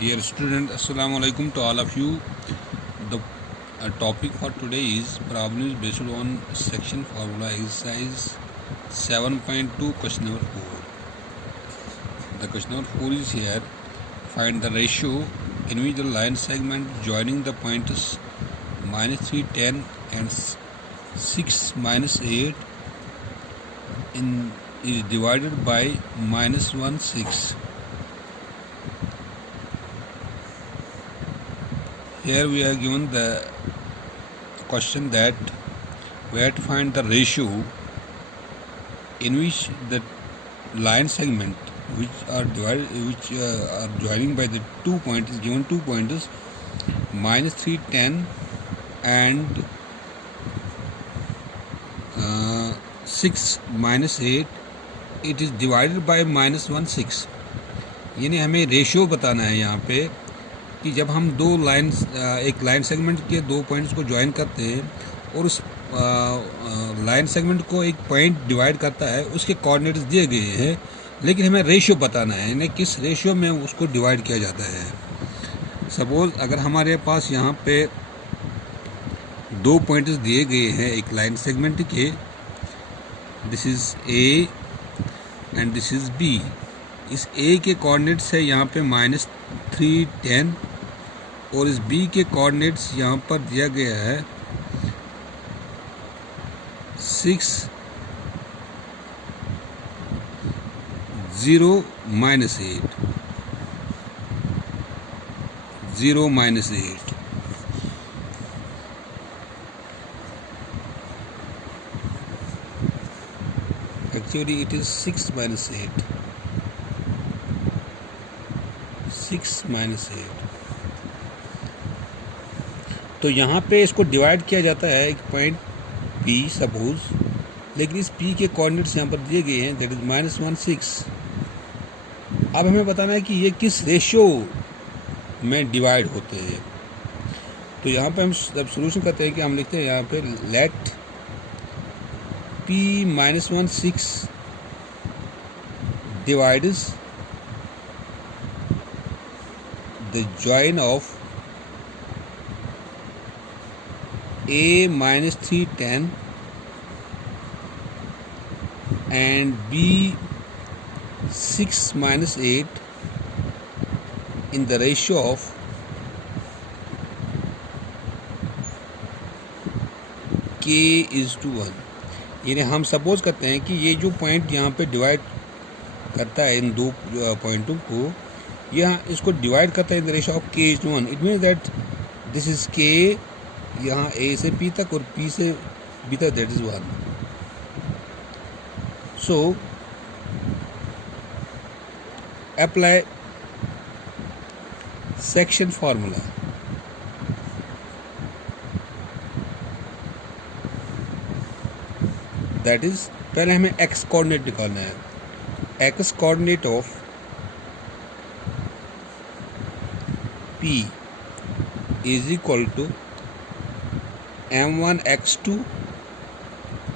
Dear student, Assalamu alaikum to all of you. The topic for today is problems based on section formula exercise 7.2 question number 4. The question number 4 is here. Find the ratio in which the line segment joining the points -3, 10 and 6, -8 is divided by -1, 6. Here we are given the question that we have to find the ratio in which the line segment which are joining by the 2 points is given 2 pointers -3, 10 and 6, -8. It is divided by -1, 6. यानी हमें ratio बताना है यहाँ पे कि जब हम दो लाइन्स एक लाइन सेगमेंट के दो पॉइंट्स को ज्वाइन करते हैं और उस लाइन सेगमेंट को एक पॉइंट डिवाइड करता है, उसके कोऑर्डिनेट्स दिए गए हैं, लेकिन हमें रेशियो बताना है, यानी किस रेशियो में उसको डिवाइड किया जाता है। सपोज अगर हमारे पास यहाँ पे दो पॉइंट्स दिए गए हैं एक लाइन सेगमेंट के, this is A and this is B. इस ए के कोऑर्डिनेट्स है यहाँ पे -3, 10 और इस बी के कोऑर्डिनेट्स यहाँ पर दिया गया है 6, 0, -8, 0, -8। Actually it is 6, -8, 6, -8। तो यहाँ पे इसको डिवाइड किया जाता है एक पॉइंट P सपोज, लेकिन इस P के कोऑर्डिनेट्स यहाँ पर दिए गए हैं, दैट इज -1, 6। अब हमें बताना है कि ये किस रेशियो में डिवाइड होते हैं। तो यहाँ पे हम जब सोल्यूशन करते हैं कि हम लिखते हैं यहाँ पे late P -1, 6 divides the join of A -3, 10 and B 6, -8 in the ratio of K is to 1। यानी हम सपोज करते हैं कि ये जो पॉइंट यहाँ पे डिवाइड करता है इन दो पॉइंटों को, यह इसको डिवाइड करता है in the ratio of K is to 1। It means that this is K यहाँ A से P तक और P से B तक, that is 1। So apply section formula. That is पहले हमें x कोऑर्डिनेट निकालना है। x coordinate of P is equal to m1 x2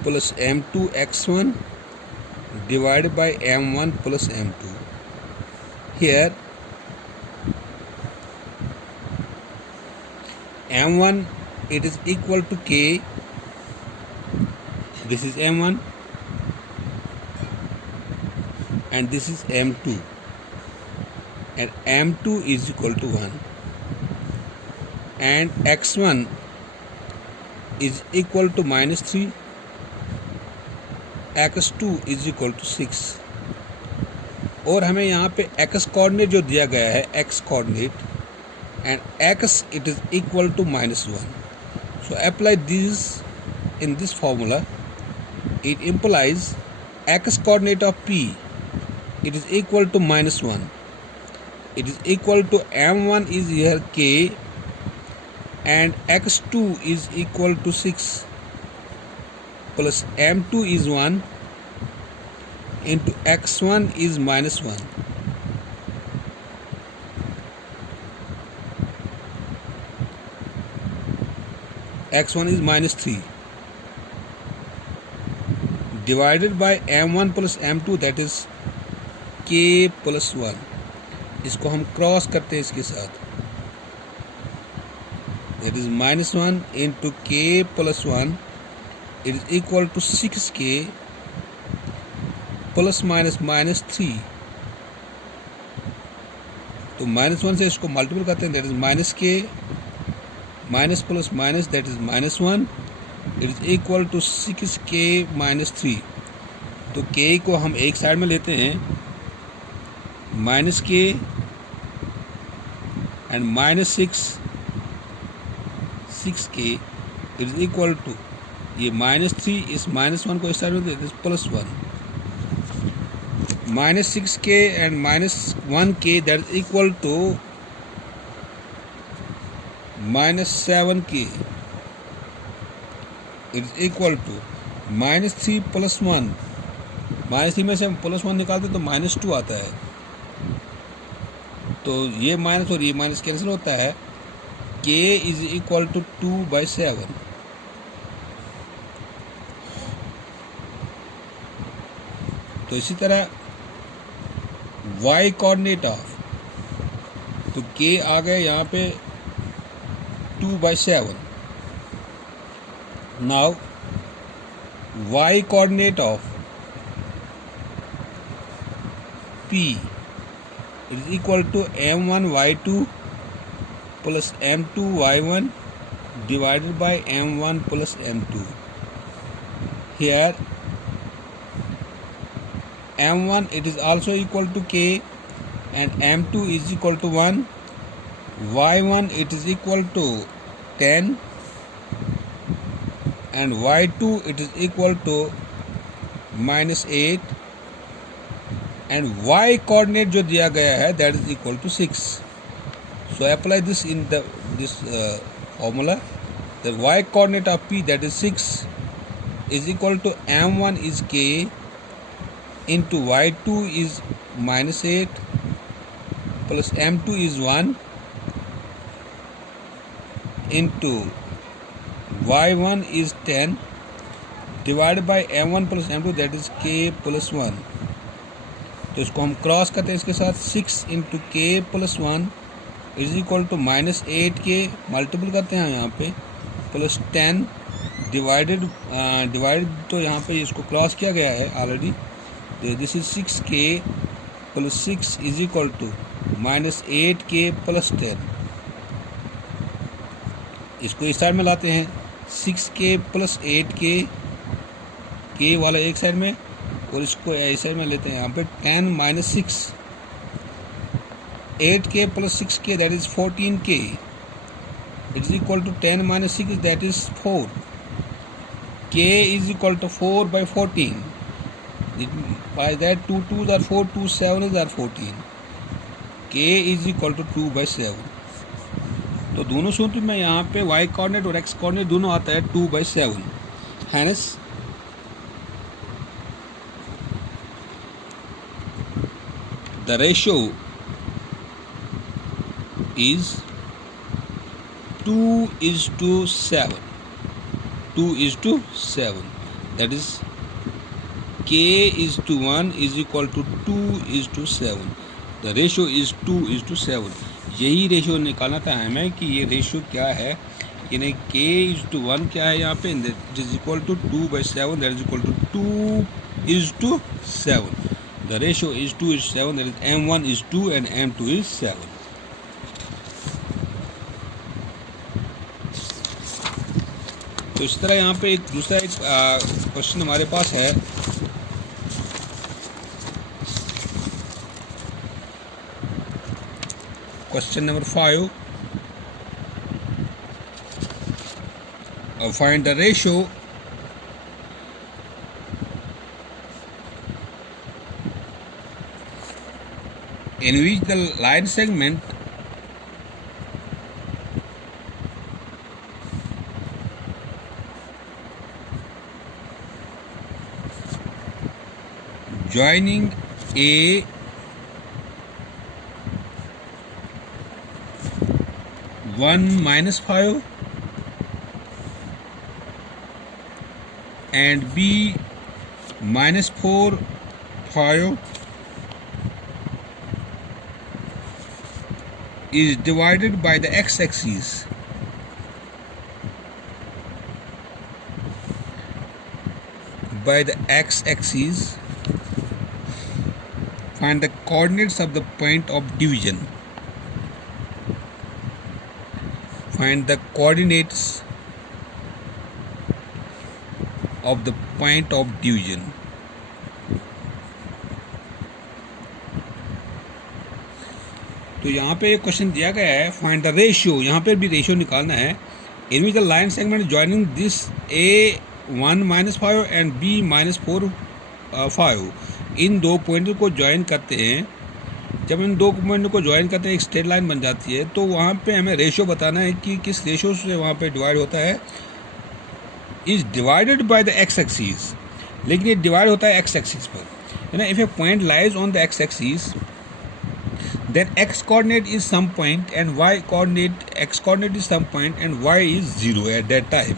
plus m2 x1 divided by m1 plus m2। Here m1 it is equal to K, this is m1 and this is m2 and m2 is equal to 1 and x1 is equal to -3, x2 is equal to 6। और हमें यहाँ पे x coordinate जो दिया गया है, x coordinate and x it is equal to -1। so apply this in this formula। it implies x coordinate of P it is equal to -1, it is equal to m1 is here K and x2 is equal to 6 plus m2 is 1 into x1 is -1। x1 is -3 divided by m1 plus m2, that is K plus 1। इसको हम cross करते हैं इसके साथ, that is -1 into k plus 1 it is equal to 6k plus minus -3। तो -1 से इसको multiple करते हैं, that is -k minus plus minus that is -1 it is equal to 6k -3। तो k को हम एक साइड में लेते हैं, -k and -6k it is equal to ये -3 इस -1 को इस साइड में देते हैं +1 -6k and -1k that is equal to -7k it is equal to -3 plus 1, -3 में से हम +1 निकालते तो -2 आता है। तो ये माइनस और ये माइनस कैंसिल होता है, k इज इक्वल टू 2/7। तो इसी तरह y कोऑर्डिनेट ऑफ, तो k आ गए यहाँ पे 2/7। Now y coordinate of p is equal to m1 y2 plus m2 y1 divided by m1 plus m2. Here m1 it is also equal to k and m2 is equal to 1, y1 it is equal to 10 and y2 it is equal to -8 and y coordinate जो दिया गया है that is equal to 6. So apply this in this formula. The y coordinate of p that is 6 is equal to m1 is k into y2 is -8 plus m2 is 1 into y1 is 10 divided by m1 plus m2 that is k plus 1. तो इसको हम cross करते हैं इसके साथ, 6 into k plus 1 is equal to -8k multiple करते हैं यहाँ पे प्लस 10 डिवाइडेड तो यहाँ पे इसको क्रॉस किया गया है ऑलरेडी, तो this is 6k plus 6 is equal to -8k plus 10। इसको इस साइड में लाते हैं, 6k प्लस 8k, k वाला एक साइड में और इसको इस साइड में लेते हैं यहाँ पे 10 minus 6, 8k plus 6k that is 14k it is equal to 10 minus 6 that is 4, k is equal to 4/14, by that 2 2s are 4, 2 7s are 14, k is equal to 2/7। तो दोनों सूत्र में यहाँ पे y कोऑर्डिनेट और x कोऑर्डिनेट दोनों आता है 2/7। Hence the ratio is 2:7. 2:7. That is k is to 1 is equal to 2:7. The ratio is 2:7. यही रेशियो निकालना था हमें कि ये रेशियो क्या है, यानी k is to 1 क्या है यहाँ पे, it is equal to 2/7 that is equal to 2:7. The ratio is 2:7, that is m1 is 2 and m2 is 7. तो इस तरह यहाँ पे एक दूसरा क्वेश्चन हमारे पास है, question number 5. Find the ratio in which the line segment joining A 1 minus 5 and B -4 5 is divided by the x-axis. By the x-axis, find the coordinates of the point of division. Find the coordinates of the point of division. तो यहाँ पे एक question दिया गया है, find the ratio, यहाँ पे भी रेशियो निकालना है, in which the line segment joining this A1 -5 and B -4 5, इन दो पॉइंट को ज्वाइन करते हैं। जब इन दो पॉइंट को ज्वाइन करते हैं एक स्ट्रेट लाइन बन जाती है, तो वहाँ पे हमें रेशियो बताना है कि किस रेशियो से वहाँ पे डिवाइड होता है। Is divided by the x axis, लेकिन ये डिवाइड होता है एक्स एक्सिस पर, है ना। If A point lies on the x axis, then x coordinate is some point and x coordinate is some point and y is 0 at that time.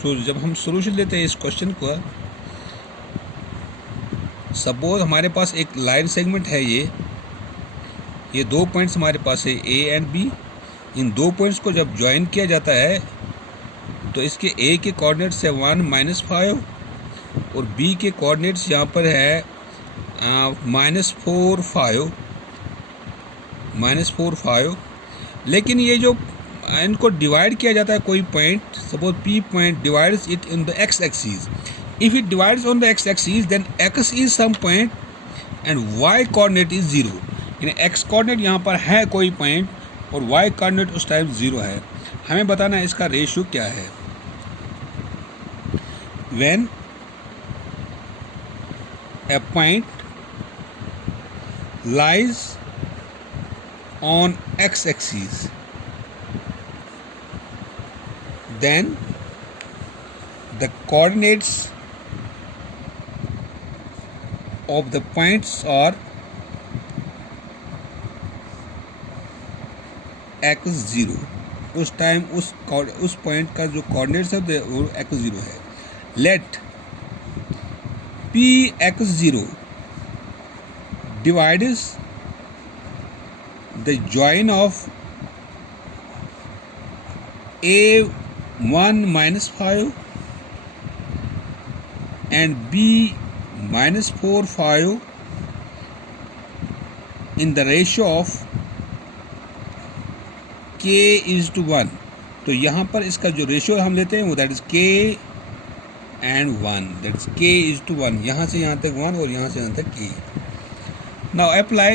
So जब हम solution लेते हैं इस क्वेश्चन को, suppose हमारे पास एक लाइन सेगमेंट है, ये दो पॉइंट्स हमारे पास है a एंड b। इन दो पॉइंट्स को जब ज्वाइन किया जाता है तो इसके a के कोऑर्डिनेट्स है 1 -5 और b के कोऑर्डिनेट्स यहाँ पर है -4 5। लेकिन ये जो इनको डिवाइड किया जाता है कोई point, suppose P point divides it in the x axis. If it divides on the x axis then x is some point and y coordinate is 0। यानी x कोऑर्डिनेट यहाँ पर है कोई पॉइंट और y कोऑर्डिनेट उस time 0 है। हमें बताना है इसका रेशियो क्या है। When a point lies on x-axis, then the coordinates of the points are x0। उस टाइम उस पॉइंट का जो कोऑर्डिनेट्स है वो x0 है। Let p x0 divides the join of A1 -5 and B -4 5 in the ratio of k is to 1। तो यहाँ पर इसका जो रेशियो हम लेते हैं वो that is k and 1, that is k is to 1। यहाँ से यहाँ तक 1 और यहाँ से यहाँ तक k। Now apply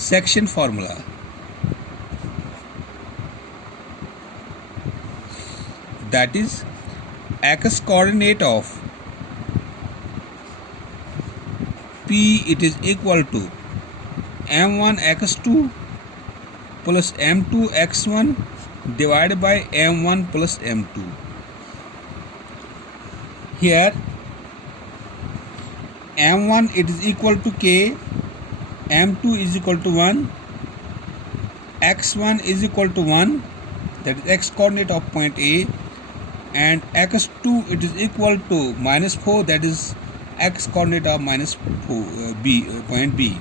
section formula। That is x coordinate of P, it is equal to m1 x2 plus m2 x1 divided by m1 plus m2। Here m1 it is equal to k, m2 is equal to 1, x1 is equal to 1, that is x coordinate of point A, and x2 it is equal to -4, that is x coordinate of -4 point B,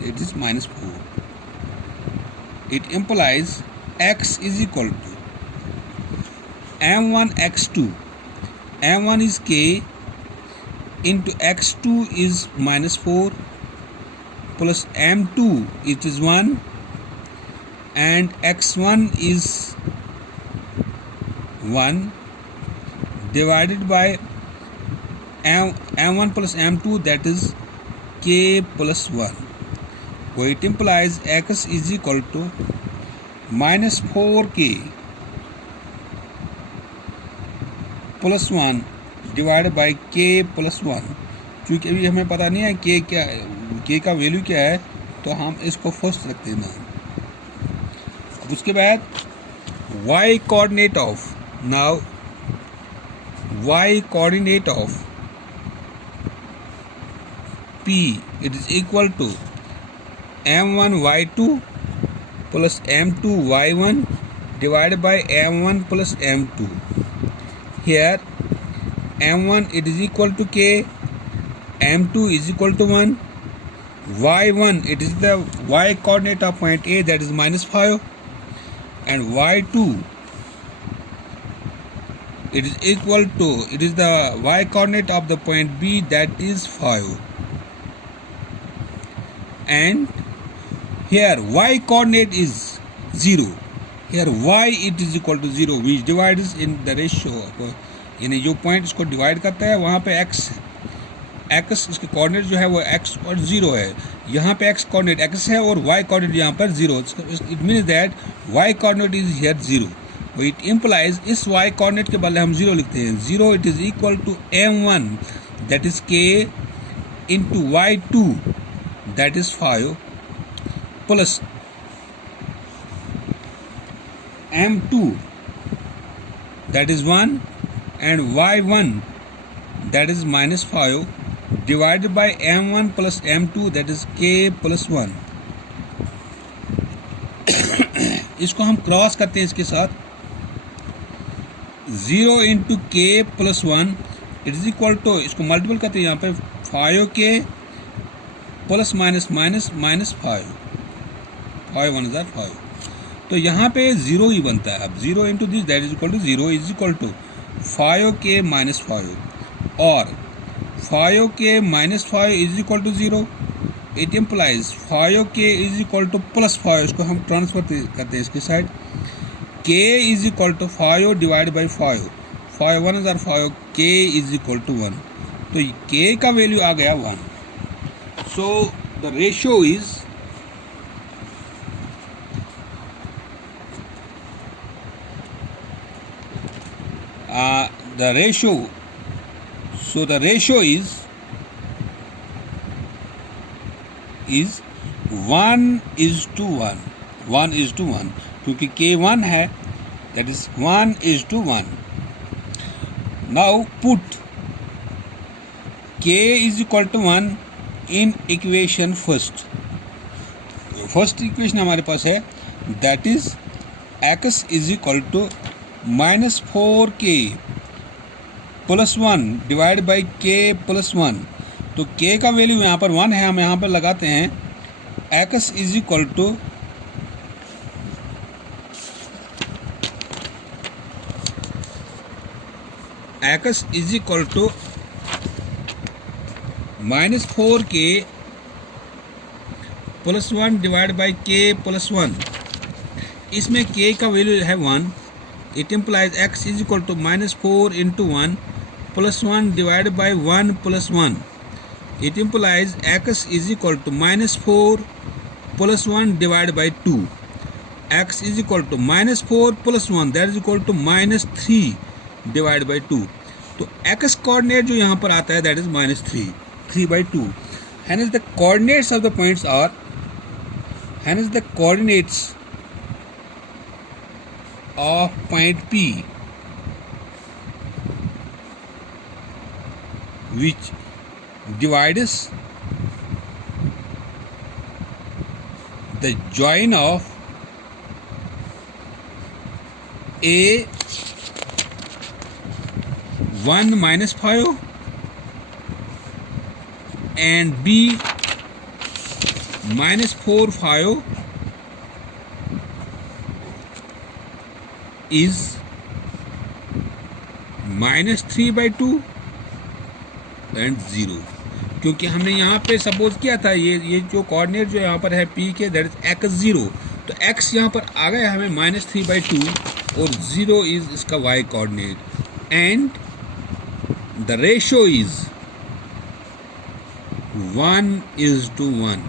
it is -4। It implies x is equal to m1 x2, m1 is k into x2 is -4 plus m2 it is 1 and x1 is 1 divided by m1 plus m2, that is k plus 1। So it implies x is equal to -4k plus 1 divided by k plus 1। क्योंकि अभी हमें पता नहीं है k क्या है, k का value क्या है, तो हम इसको फर्स्ट रख देना। अब उसके बाद y coordinate of, now y coordinate of P, it is equal to m1 y2 plus m2 y1 divided by m1 plus m2। Here m1 it is equal to k, m2 is equal to 1, y1, it is the y coordinate of point A, that is -5, and y2, it is equal to, it is the y coordinate of the point B, that is 5. And here y coordinate is 0. Here y it is equal to 0, which divides in the ratio, यानी जो point इसको divide करता है वहाँ पे x इसके coordinate जो है वो x और 0 है. यहाँ पे x कोऑर्डिनेट x है और y कोऑर्डिनेट यहाँ पर 0. It means that y coordinate is here 0. It implies इस y कोऑर्डिनेट के बदले हम 0 लिखते हैं. 0 it is equal to m1, that is k, into y2, that is 5, plus m2, that is 1, and y1, that is -5, divided by m1 plus m2, that is k plus 1. इसको हम cross करते हैं इसके साथ. 0 into k plus 1 it is equal to, इसको multiple करते हैं यहाँ पे 5k प्लस माइनस 5, 5 1 is 5. तो यहाँ पे 0 ही बनता है. अब 0 into this, that is equal to 0 is equal to 5k minus 5, और 5k minus 5 is equal to 0. It implies 5k is equal to plus 5. इसको हम ट्रांसफर करते हैं इसकी side. k is equal to 5 divide by 5, 5 1 is 5, k is equal to 1. तो k का value आ गया 1. So the ratio is the ratio is 1:1, 1:1, क्योंकि k 1 है, that is 1:1. Now put k is equal to 1 in equation first. First equation हमारे पास है, that is x is equal to -4k plus 1 divide by k plus 1. तो k का value यहाँ पर 1 है, हम यहाँ पर लगाते हैं x is equal to -4k plus 1 divide by k plus 1. इसमें k का वैल्यू है 1. It implies x is equal to -4 into 1 plus 1 divide by 1 plus 1. It implies x is equal to -4 plus 1 divide by 2. x is equal to -4 plus 1, that is equal to -3 divide by 2. तो x coordinate जो यहाँ पर आता है, that is -3/2. Hence the coordinates of the points are, hence the coordinates of point P, which divides the join of A 1 minus 5 and B -4 5 is -3/2 and 0. क्योंकि हमने यहाँ पे सपोज किया था ये जो कोऑर्डिनेट जो यहाँ पर है P के, दैट इज x0. तो x यहाँ पर आ गया हमें -3/2 और 0 इज इसका y coordinate. And the ratio is 1:1,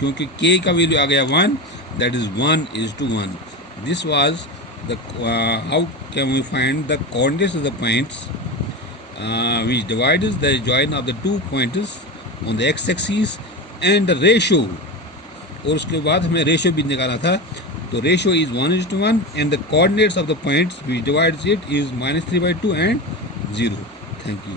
क्योंकि k का वैल्यू आ गया 1, that is 1:1. This was the how can we find the coordinates of the points which divides the join of the two points on the x-axis and the ratio. और उसके बाद हमें ratio भी निकाला था. तो ratio is 1:1 and the coordinates of the points which divides it is -3/2 and 0. Thank you.